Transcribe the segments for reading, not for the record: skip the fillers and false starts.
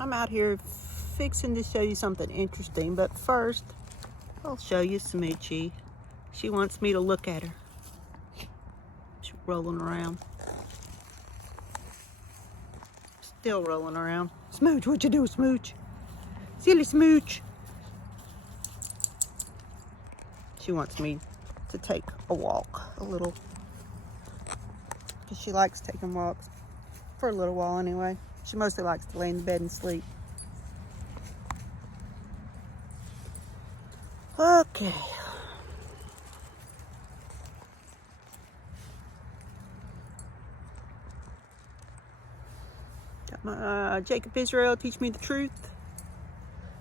I'm out here fixing to show you something interesting, but first I'll show you Smoochie. She wants me to look at her. She's rolling around. Still rolling around. Smooch, what you do, Smooch? Silly Smooch. She wants me to take a walk a little, because she likes taking walks for a little while anyway. She mostly likes to lay in the bed and sleep. Okay. Got my Jacob Israel Teach Me the Truth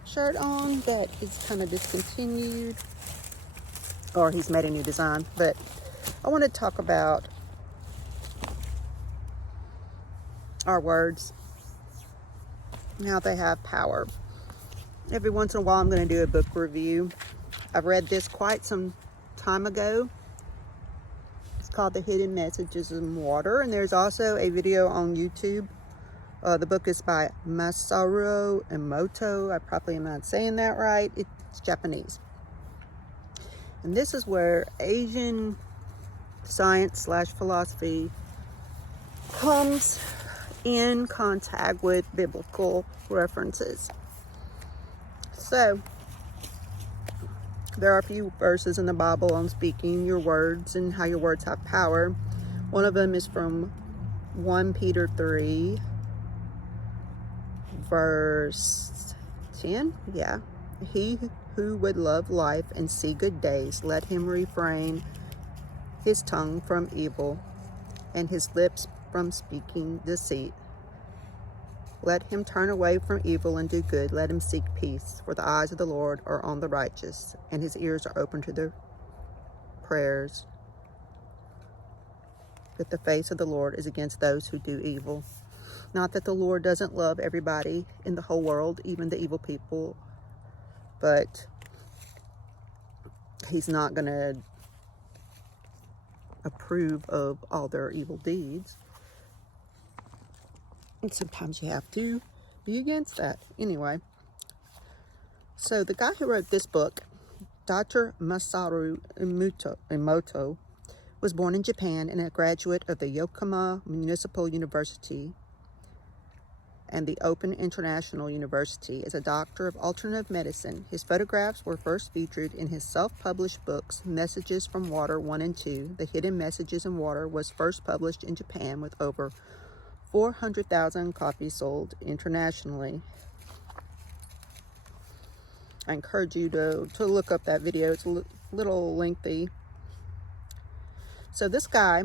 shirt on that is kind of discontinued, or he's made a new design. But I want to talk about our words, how they have power. Every once in a while I'm going to do a book review. I've read this quite some time ago. It's called The Hidden Messages in Water, and there's also a video on YouTube. The book is by Masuro Emoto. I probably am not saying that right. It's Japanese. And this is where Asian science / philosophy comes in contact with biblical references. So, there are a few verses in the Bible on speaking your words and how your words have power. One of them is from 1 Peter 3, verse 10. Yeah. He who would love life and see good days, let him refrain his tongue from evil and his lips from speaking deceit. Let him turn away from evil and do good. Let him seek peace, for the eyes of the Lord are on the righteous, and his ears are open to their prayers. But the face of the Lord is against those who do evil. Not that the Lord doesn't love everybody in the whole world, even the evil people, but he's not going to approve of all their evil deeds. And sometimes you have to be against that. Anyway, so the guy who wrote this book, Dr. Masuro Emoto, was born in Japan and a graduate of the Yokohama Municipal University and the Open International University. As a doctor of alternative medicine, his photographs were first featured in his self-published books, Messages from Water 1 and 2. The Hidden Messages in Water was first published in Japan with over 400,000 copies sold internationally. I encourage you to look up that video. It's a little lengthy. So this guy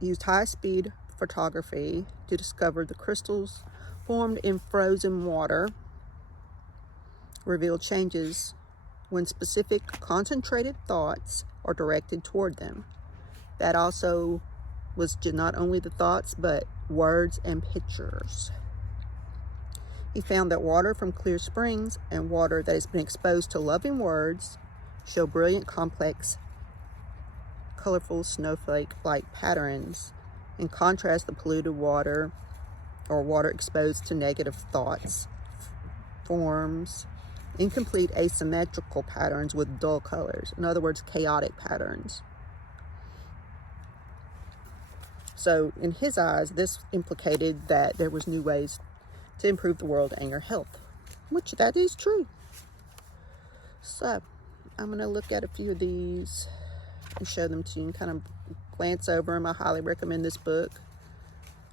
used high-speed photography to discover the crystals formed in frozen water, revealed changes when specific concentrated thoughts are directed toward them. That also was not only the thoughts, but words and pictures. He found that water from clear springs and water that has been exposed to loving words show brilliant, complex, colorful snowflake-like patterns. In contrast, the polluted water or water exposed to negative thoughts forms incomplete asymmetrical patterns with dull colors. In other words, chaotic patterns. So in his eyes, this implicated that there was new ways to improve the world and your health, which that is true. So I'm going to look at a few of these and show them to you and kind of glance over them. I highly recommend this book.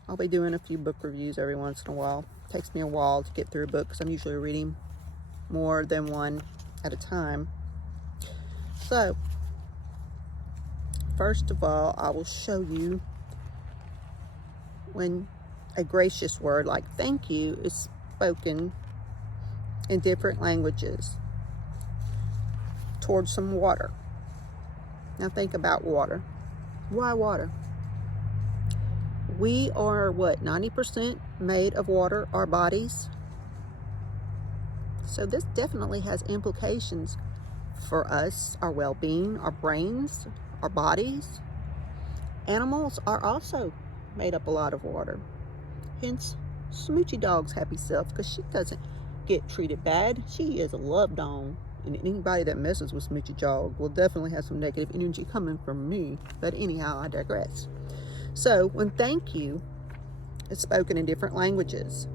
I'll be doing a few book reviews every once in a while. It takes me a while to get through a book because I'm usually reading more than one at a time. So first of all, I will show you when a gracious word like thank you is spoken in different languages towards some water. Now think about water. Why water? We are, 90% made of water, our bodies. So this definitely has implications for us, our well-being, our brains, our bodies. Animals are also made up a lot of water. Hence, Smoochie Dog's happy self, because she doesn't get treated bad. She is loved on. And anybody that messes with Smoochie Dog will definitely have some negative energy coming from me. But anyhow, I digress. So when thank you is spoken in different languages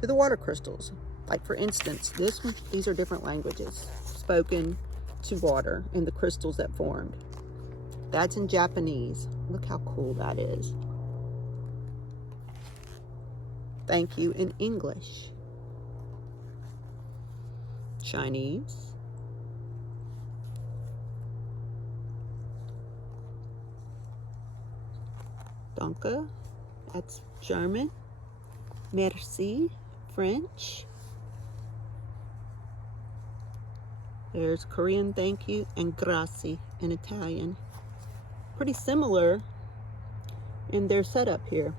to the water crystals, like for instance, this one, these are different languages spoken to water and the crystals that formed. That's in Japanese. Look how cool that is. Thank you in English. Chinese. Danke. That's German. Merci. French. There's Korean thank you and grazie in Italian. Pretty similar in their setup here.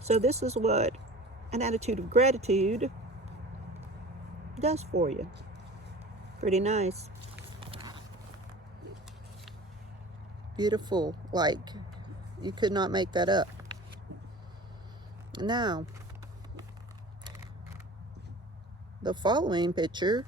So this is what an attitude of gratitude does for you. Pretty nice. Beautiful. Like, you could not make that up. Now, the following pictures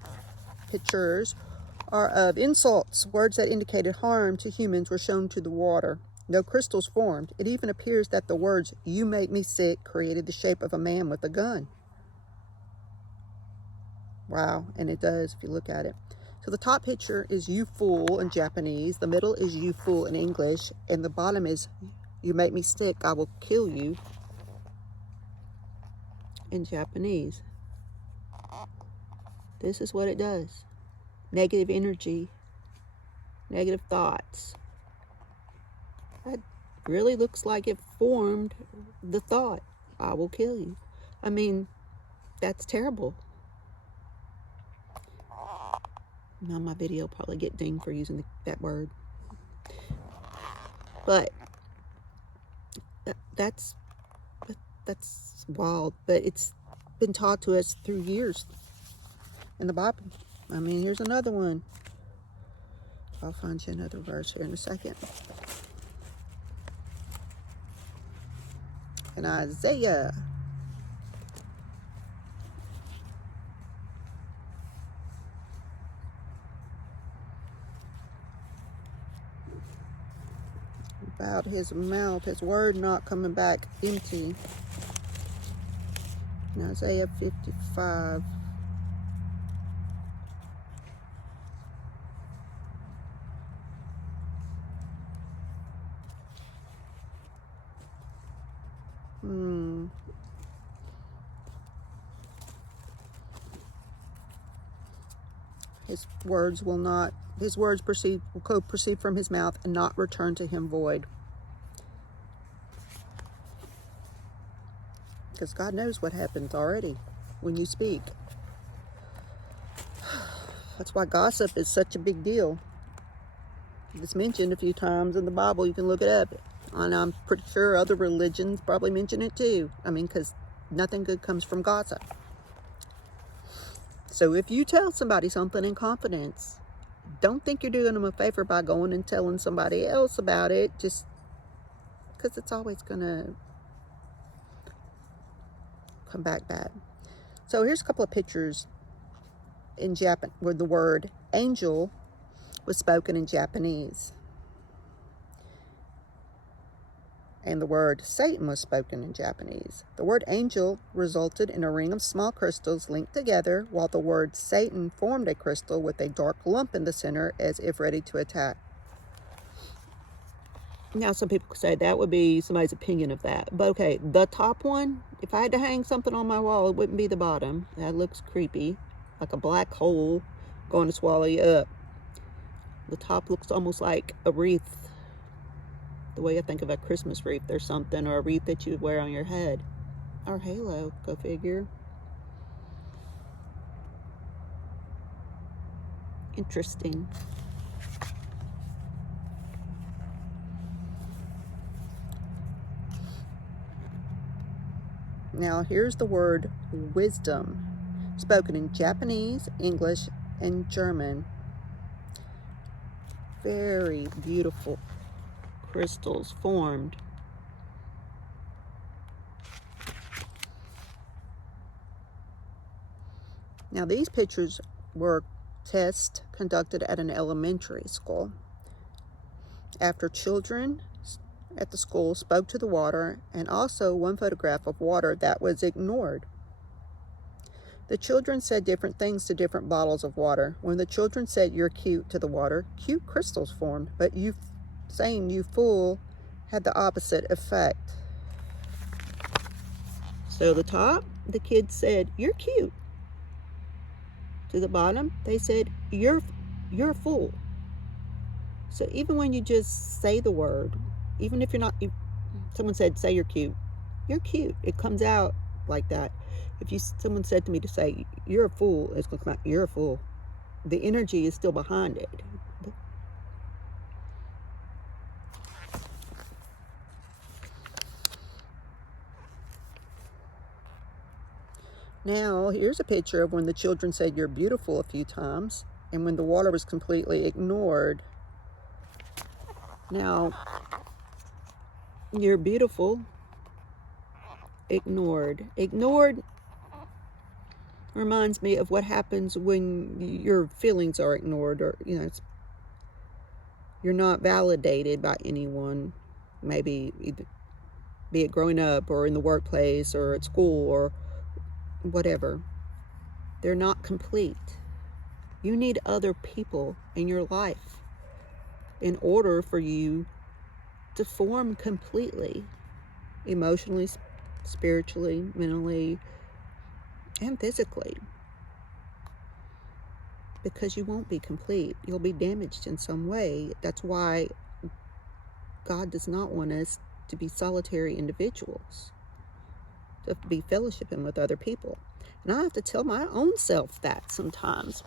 are of insults. Words that indicated harm to humans were shown to the water. No crystals formed. It even appears that the words, "You make me sick," created the shape of a man with a gun. Wow, and it does if you look at it. So the top picture is "You fool" in Japanese, the middle is "You fool" in English, and the bottom is "You make me sick, I will kill you" in Japanese. This is what it does. Negative energy, negative thoughts. That really looks like it formed the thought, "I will kill you." I mean, that's terrible. Now my video probably get dinged for using that word. But that's wild. But it's been taught to us through years in the Bible. I mean, here's another one. I'll find you another verse here in a second. In Isaiah. About his mouth, his word not coming back empty. In Isaiah 55. His words will proceed from his mouth and not return to him void. Because God knows what happens already when you speak. That's why gossip is such a big deal. It's mentioned a few times in the Bible. You can look it up. And I'm pretty sure other religions probably mention it too. I mean, because nothing good comes from gossip. So if you tell somebody something in confidence, don't think you're doing them a favor by going and telling somebody else about it, just because it's always going to come back bad. So here's a couple of pictures in Japan where the word angel was spoken in Japanese. And the word Satan was spoken in Japanese. The word angel resulted in a ring of small crystals linked together, while the word Satan formed a crystal with a dark lump in the center as if ready to attack. Now, some people say that would be somebody's opinion of that. But okay, the top one, if I had to hang something on my wall, it wouldn't be the bottom. That looks creepy, like a black hole going to swallow you up. The top looks almost like a wreath. The way I think of a Christmas wreath or something, or a wreath that you would wear on your head. Or halo, go figure. Interesting. Now here's the word wisdom, spoken in Japanese, English, and German. Very beautiful crystals formed. Now these pictures were tests conducted at an elementary school. After children at the school spoke to the water, and also one photograph of water that was ignored. The children said different things to different bottles of water. When the children said "you're cute" to the water, cute crystals formed, but saying "you fool" had the opposite effect. So the top, the kids said "you're cute." To the bottom, they said you're a fool." So even when you just say the word, even if you're not, someone said "say you're cute," you're cute. It comes out like that. If someone said to me to say "you're a fool," it's going to come out "you're a fool." The energy is still behind it. Now here's a picture of when the children said "you're beautiful" a few times, and when the water was completely ignored. Now, "you're beautiful," ignored. Ignored reminds me of what happens when your feelings are ignored, or you're not validated by anyone, maybe be it growing up or in the workplace or at school or whatever. They're not complete. You need other people in your life in order for you to form completely, emotionally, spiritually, mentally, and physically, because you won't be complete. You'll be damaged in some way. That's why God does not want us to be solitary individuals, to be fellowshipping with other people. And I have to tell my own self that sometimes,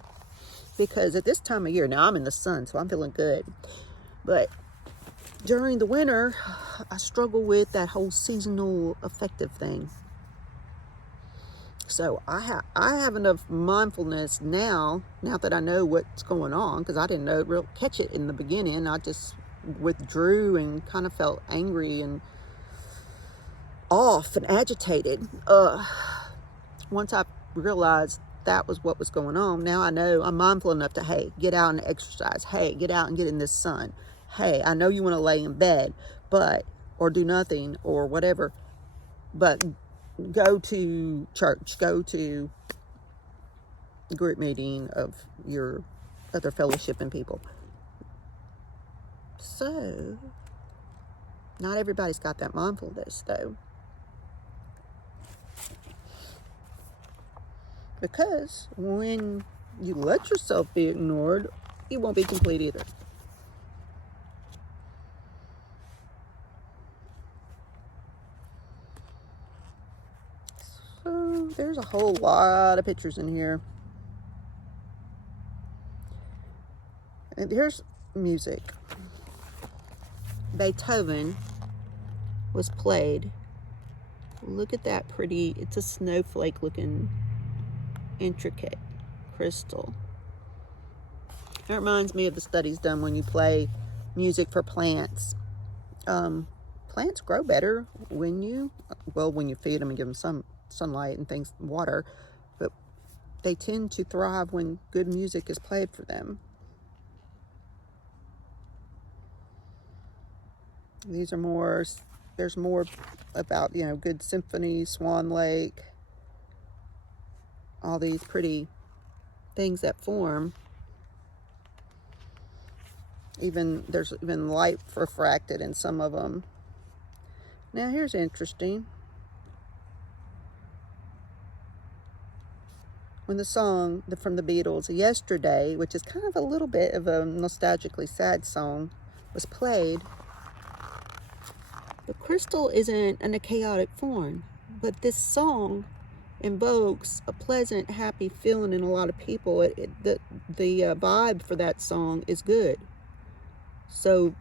because at this time of year, now I'm in the sun, so I'm feeling good, but during the winter, I struggle with that whole seasonal affective thing. So I have enough mindfulness now that I know what's going on, because I didn't catch it in the beginning. I just withdrew and kind of felt angry and off and agitated. Once I realized that was what was going on, now I know I'm mindful enough to, hey, get out and exercise. Hey, get out and get in this sun. Hey, I know you want to lay in bed, or do nothing or whatever, but go to church, go to group meeting of your other fellowship and people. So, not everybody's got that mindfulness, though. Because when you let yourself be ignored, you won't be complete either. So, there's a whole lot of pictures in here. And here's music. Beethoven was played. Look at that pretty, it's a snowflake looking intricate crystal. It reminds me of the studies done when you play music for plants. Plants grow better when you feed them and give them some sunlight and things, water, but they tend to thrive when good music is played for them. There's more about, good symphony, Swan Lake, all these pretty things that form. There's even light refracted in some of them. Now here's interesting. When the song from the Beatles, "Yesterday," which is kind of a little bit of a nostalgically sad song, was played, the crystal isn't in a chaotic form, but this song invokes a pleasant, happy feeling in a lot of people. The vibe for that song is good. So,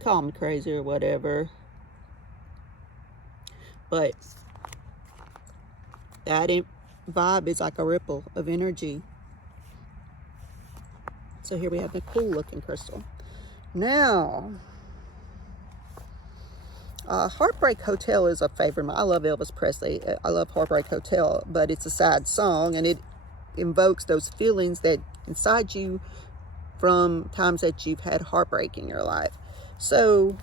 call me crazy or whatever, but that vibe is like a ripple of energy. So here we have a cool looking crystal. Now, Heartbreak Hotel is a favorite. I love Elvis Presley. I love Heartbreak Hotel, but it's a sad song, and it invokes those feelings that inside you from times that you've had heartbreak in your life. So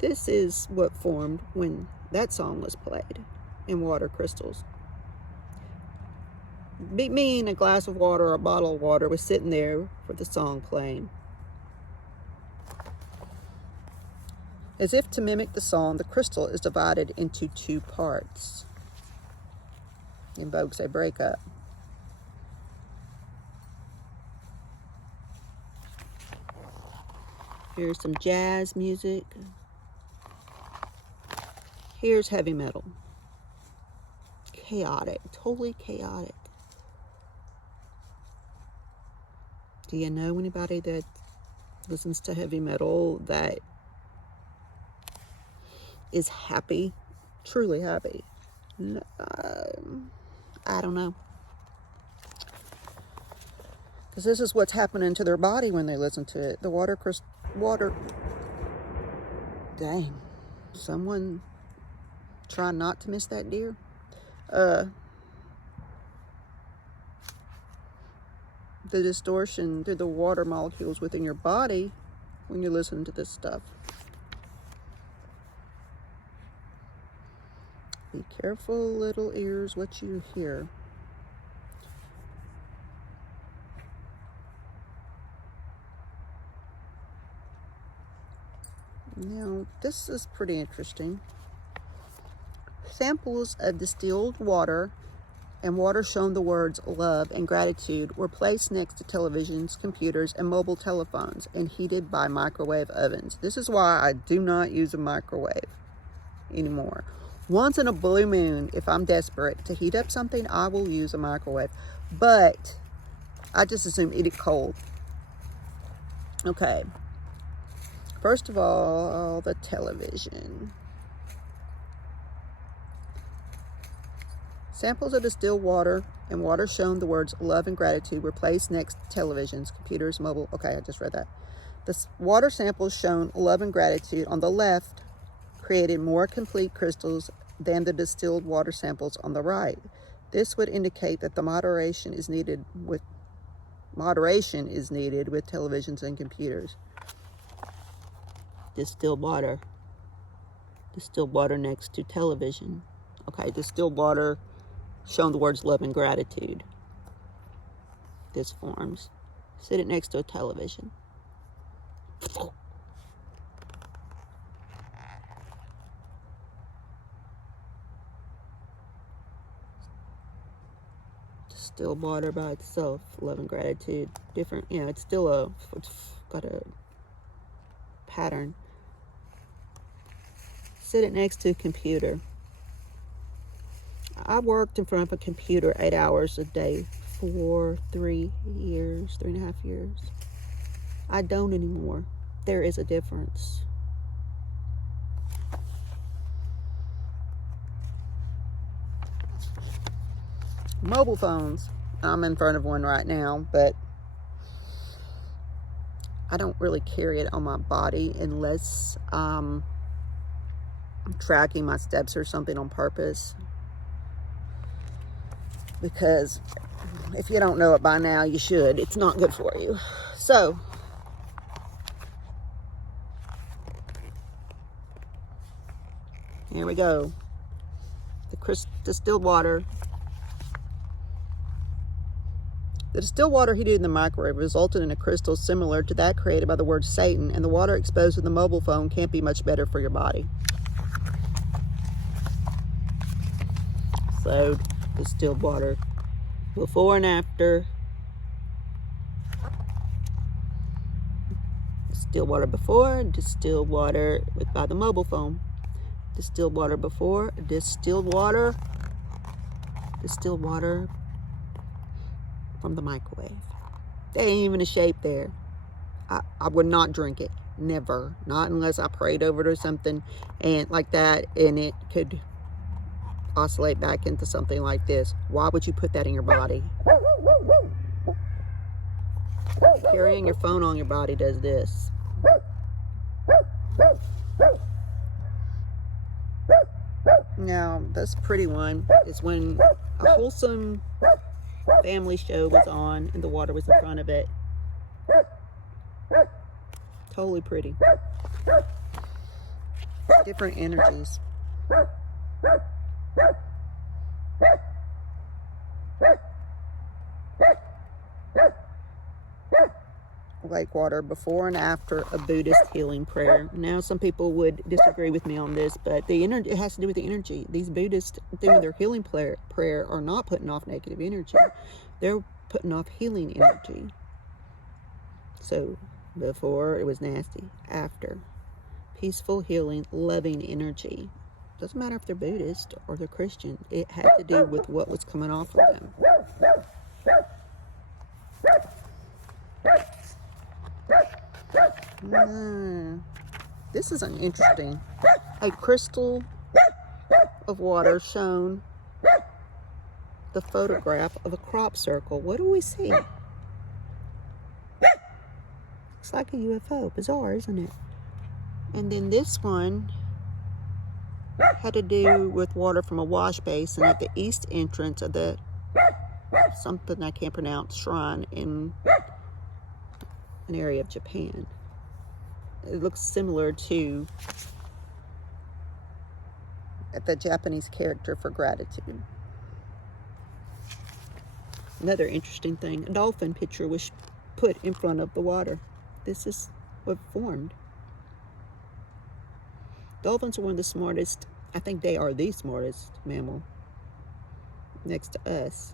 this is what formed when that song was played in water crystals. Me and a glass of water or a bottle of water was sitting there for the song playing. As if to mimic the song, the crystal is divided into two parts. Invokes a breakup. Here's some jazz music. Here's heavy metal. Chaotic, totally chaotic. Do you know anybody that listens to heavy metal that is happy, truly happy? No, I don't know. Because this is what's happening to their body when they listen to it. The water. Dang. Someone try not to miss that deer. The distortion through the water molecules within your body when you listen to this stuff. Be careful, little ears, what you hear. Now, this is pretty interesting. Samples of distilled water and water shown the words love and gratitude were placed next to televisions, computers, and mobile telephones and heated by microwave ovens. This is why I do not use a microwave anymore. Once in a blue moon, if I'm desperate to heat up something, I will use a microwave. But I just assume eat it cold. Okay. First of all, the television. Samples of distilled water and water shown the words love and gratitude were placed next to televisions, computers, mobile. Okay, I just read that. The water samples shown love and gratitude on the left created more complete crystals than the distilled water samples on the right. This would indicate that the moderation is needed with televisions and computers. Distilled water next to television. Okay, distilled water shown the words love and gratitude. This forms. Sit it next to a television. Distilled water by itself, love and gratitude. Different, it's still it's got a pattern. Sit it next to a computer. I worked in front of a computer 8 hours a day for 3.5 years. I don't anymore. There is a difference. Mobile phones. I'm in front of one right now, but I don't really carry it on my body unless I'm tracking my steps or something on purpose. Because if you don't know it by now, you should. It's not good for you. So, here we go. The distilled water. The distilled water heated in the microwave resulted in a crystal similar to that created by the word Satan, and the water exposed to the mobile phone can't be much better for your body. So, distilled water before and after. Distilled water before, distilled water by the mobile phone. Distilled water before, distilled water from the microwave. There ain't even a shape there. I would not drink it. Never. Not unless I prayed over it or something and like that, and it could oscillate back into something like this. Why would you put that in your body? Carrying your phone on your body does this. Now, this pretty one is when a wholesome family show was on and the water was in front of it. Totally pretty. Different energies. Lake water before and after a Buddhist healing prayer. Now, some people would disagree with me on this, but the energy, it has to do with the energy. These Buddhists, doing their healing prayer, are not putting off negative energy. They're putting off healing energy. So, before it was nasty, after peaceful, healing, loving energy. Doesn't matter if they're Buddhist or they're Christian. It had to do with what was coming off of them. This is an interesting. A crystal of water shown the photograph of a crop circle. What do we see? Looks like a UFO. Bizarre, isn't it? And then this one had to do with water from a wash basin at the east entrance of the something I can't pronounce shrine in an area of Japan. It looks similar to the Japanese character for gratitude. Another interesting thing, a dolphin picture was put in front of the water. This is what formed. Dolphins are one of the smartest, I think they are the smartest mammal next to us.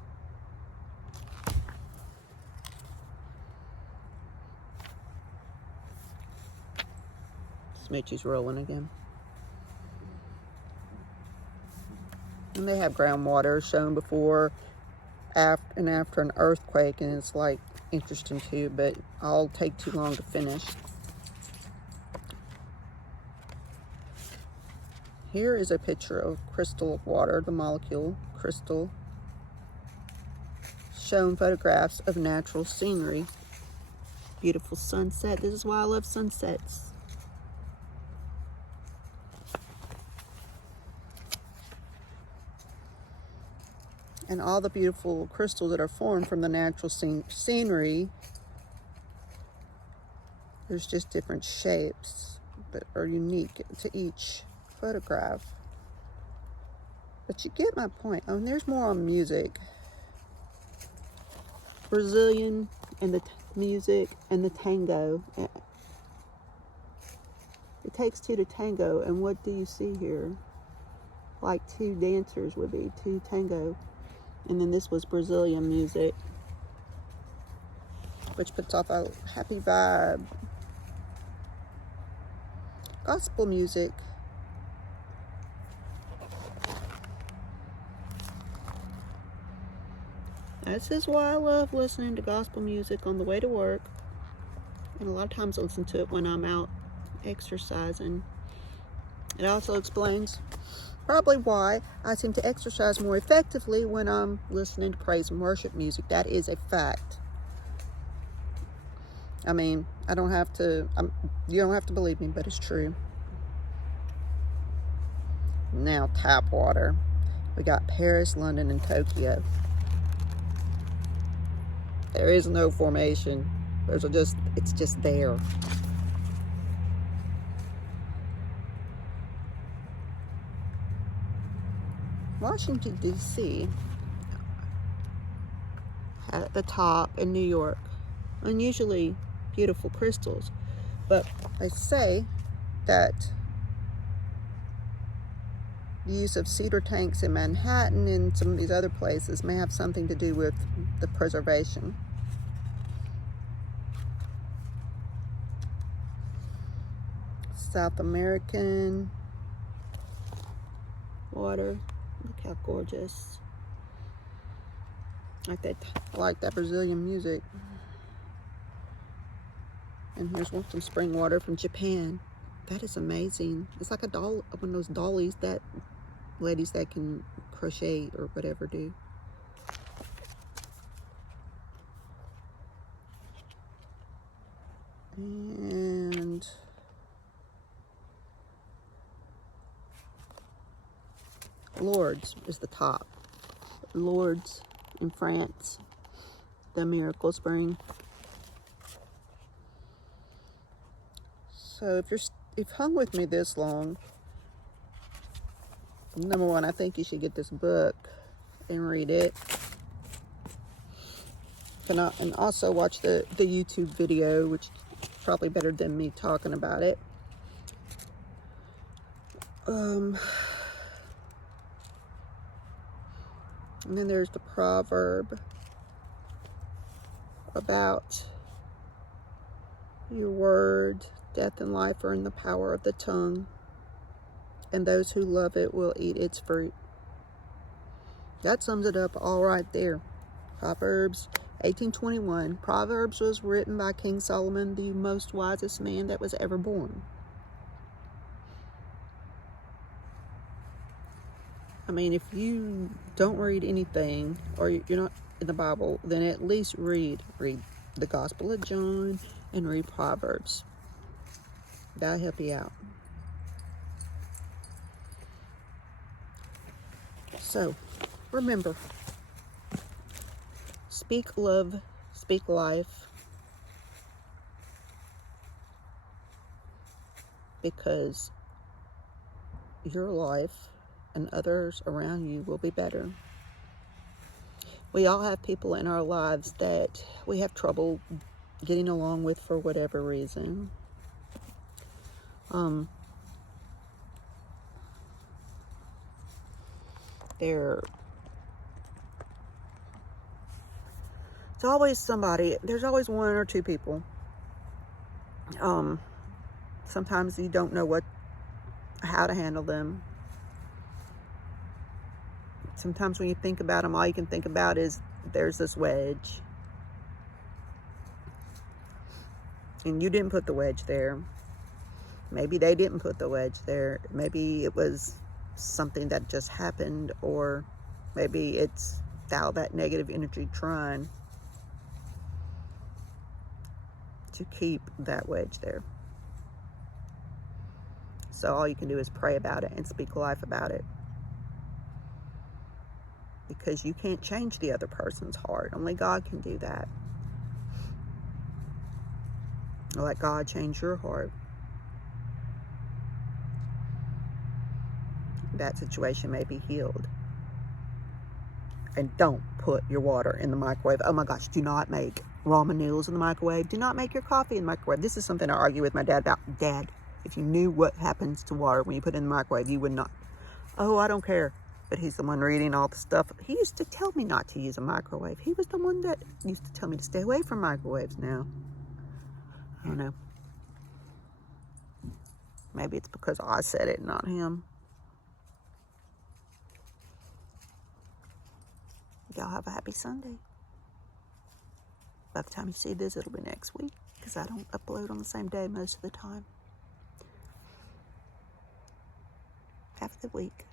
Smoochie's rolling again. And they have groundwater shown before and after an earthquake, and it's like interesting too, but I'll take too long to finish. Here is a picture of crystal of water, the molecule crystal, shown photographs of natural scenery. Beautiful sunset. This is why I love sunsets. And all the beautiful crystals that are formed from the natural scenery. There's just different shapes that are unique to each photograph. But you get my point. Oh, and there's more on music. Brazilian and the music and the tango. It takes two to tango, and what do you see here? Like two dancers would be, two tango. And then this was Brazilian music, which puts off a happy vibe. Gospel music. This is why I love listening to gospel music on the way to work. And a lot of times I listen to it when I'm out exercising. It also explains probably why I seem to exercise more effectively when I'm listening to praise and worship music. That is a fact. I mean, you don't have to believe me, but it's true. Now, tap water. We got Paris, London, and Tokyo. There is no formation. It's just there. Washington, D.C. at the top in New York. Unusually beautiful crystals. But I say that the use of cedar tanks in Manhattan and some of these other places may have something to do with the preservation. South American water. Look how gorgeous. I like that Brazilian music. And here's some spring water from Japan. That is amazing. It's like a doll, one of those dollies that ladies that can crochet or whatever do. And Lourdes is the top. Lourdes in France, the miracle spring. So if you've hung with me this long, number one, I think you should get this book and read it. And also watch the YouTube video, which is probably better than me talking about it. And then there's the proverb about your words. Death and life are in the power of the tongue, and those who love it will eat its fruit. That sums it up all right there. Proverbs 18:21. Proverbs was written by King Solomon, the most wisest man that was ever born. I mean, if you don't read anything, or you're not in the Bible, then at least read the Gospel of John and read Proverbs. That'll help you out. So, remember, speak love, speak life, because your life and others around you will be better. We all have people in our lives that we have trouble getting along with for whatever reason. It's always somebody. There's always one or two people. Sometimes you don't know how to handle them. Sometimes when you think about them, all you can think about is there's this wedge. And you didn't put the wedge there. Maybe they didn't put the wedge there. Maybe it was something that just happened, or maybe it's all that negative energy trying to keep that wedge there. So all you can do is pray about it and speak life about it. Because you can't change the other person's heart. Only God can do that. Let God change your heart. That situation may be healed. And don't put your water in the microwave. Oh my gosh, do not make ramen noodles in the microwave. Do not make your coffee in the microwave. This is something I argue with my dad about. Dad, if you knew what happens to water when you put it in the microwave, you would not. Oh, I don't care. But he's the one reading all the stuff. He used to tell me not to use a microwave. He was the one that used to tell me to stay away from microwaves now. I don't know. Maybe it's because I said it, not him. Y'all have a happy Sunday. By the time you see this, it'll be next week, because I don't upload on the same day most of the time. Have a good week.